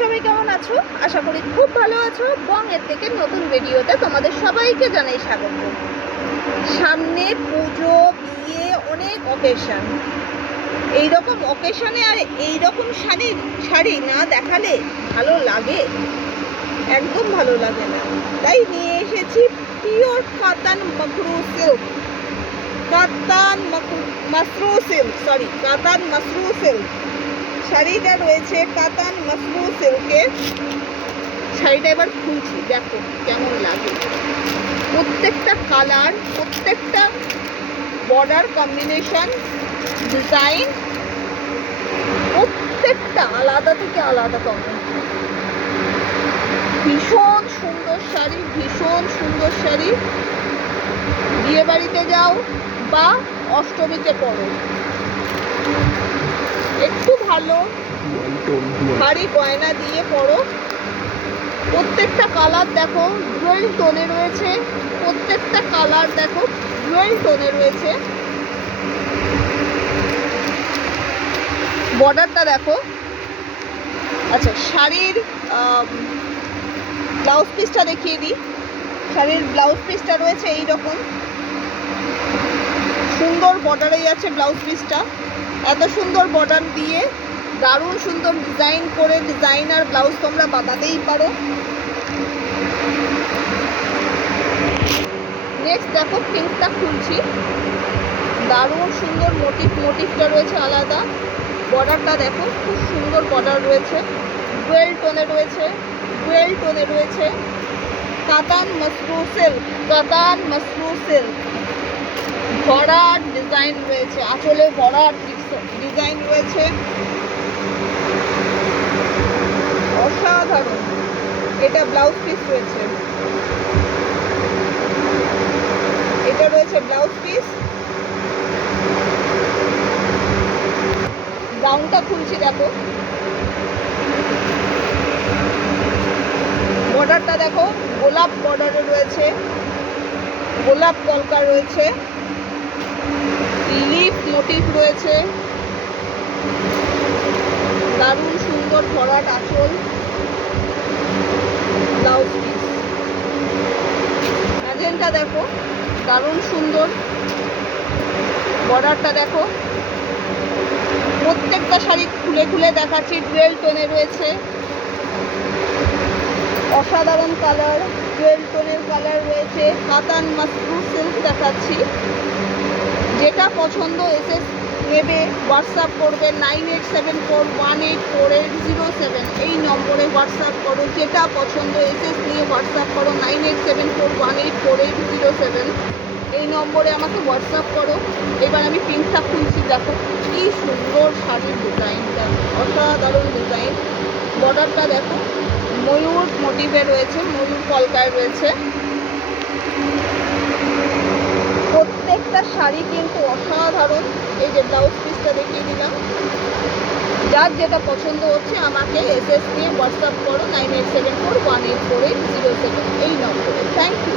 সবাই কেমন আছো? আশা করি খুব ভালো আছো। বঙ্গের থেকে নতুন ভিডিওতে তোমাদের সবাইকে জানাই স্বাগত। সামনে পুজো, বিয়ে, অনেক অকেশন। এইরকম অকেশনে আর এইরকম শাড়ি না দেখালে ভালো লাগে? একদম ভালো লাগে না। তাই নিয়ে এসেছি পিওর কাতান মাকরু সিল্ক। কাতান মাসরু সিল্ক শাড়িটা রয়েছে কাতান মাসরু সিল্কের। শাড়িটা এবার খুলছি, দেখো কেমন লাগে। প্রত্যেকটা কালার, প্রত্যেকটা বর্ডার কম্বিনেশন, ডিজাইন প্রত্যেকটা আলাদা থেকে আলাদা কম্বিনেশন। ভীষণ সুন্দর শাড়ি, ভীষণ সুন্দর শাড়ি। বিয়ে বাড়িতে যাও বা অষ্টমীতে পরো, একটু ভালো ভারী গয়না দিয়ে পরো। প্রত্যেকটা কালার দেখো ডুয়েল টোনে রয়েছে, প্রত্যেকটা কালার দেখো ডুয়েল টোনে রয়েছে। বর্ডারটা দেখো। আচ্ছা, শাড়ির ব্লাউজ পিসটা দেখিয়ে দিই। শাড়ির ব্লাউজ পিসটা রয়েছে এইরকম সুন্দর বর্ডারেই আছে ব্লাউজ পিসটা। এত সুন্দর বর্ডার দিয়ে দারুণ সুন্দর ডিজাইন করে ডিজাইনার ব্লাউজ তোমরা বানাতেই পারো। নেক্সট দেখো পিঙ্কটা খুলছি। দারুণ সুন্দর মোটিভটা রয়েছে আলাদা। বর্ডারটা দেখো খুব সুন্দর বর্ডার রয়েছে, ডুয়েল টোনে রয়েছে, ডুয়েল টোনে রয়েছে। কাতান মাসরু সিল্ক, কাতান মাসরু সিল্ক। ভরার ডিজাইন রয়েছে, আঁচলে ভরার ডিজাইন রয়েছে, অসাধারণ। এটা ব্লাউজ পিস রয়েছে, এটা রয়েছে ব্লাউজ পিস। গাউনটা খুলছি দেখো। বর্ডারটা দেখো গোলাপ বর্ডারে রয়েছে, গোলাপ কলকা রয়েছে, লিফ মোটিভ রয়েছে, দারুণ সুন্দর ভরাট আঁচল, ব্লাউজ পিস। ম্যাজেন্টা দেখো দারুণ সুন্দর। বর্ডারটা দেখো। প্রত্যেকটা শাড়ি খুলে খুলে দেখাচ্ছি, ডুয়েল টোনে রয়েছে, অসাধারণ কালার, ডুয়েল টোনের কালার রয়েছে। কাতান মাসরু সিল্ক দেখাচ্ছি। যেটা পছন্দ এসএস নেবে, হোয়াটসঅ্যাপ করবে 9874184807 এই নম্বরে হোয়াটসঅ্যাপ করো। যেটা পছন্দ এসএস নিয়ে হোয়াটসঅ্যাপ করো 9874184807 এই নম্বরে আমাকে হোয়াটসঅ্যাপ করো। এবার আমি পিঙ্কটা খুলছি, দেখো কি সুন্দর শাড়ির ডিজাইনটা, অসাধারণ ডিজাইন। বর্ডারটা দেখো ময়ূর মোটিভে রয়েছে, ময়ূর কলকায় রয়েছে। প্রত্যেকটা শাড়ি কিন্তু অসাধারণ। এই যে ব্লাউজ পিসটা দেখিয়ে দিলাম। যার যেটা পছন্দ হচ্ছে আমাকে এসএস দিয়ে হোয়াটসঅ্যাপ করো 9874184807 এই নম্বরে। Thank you.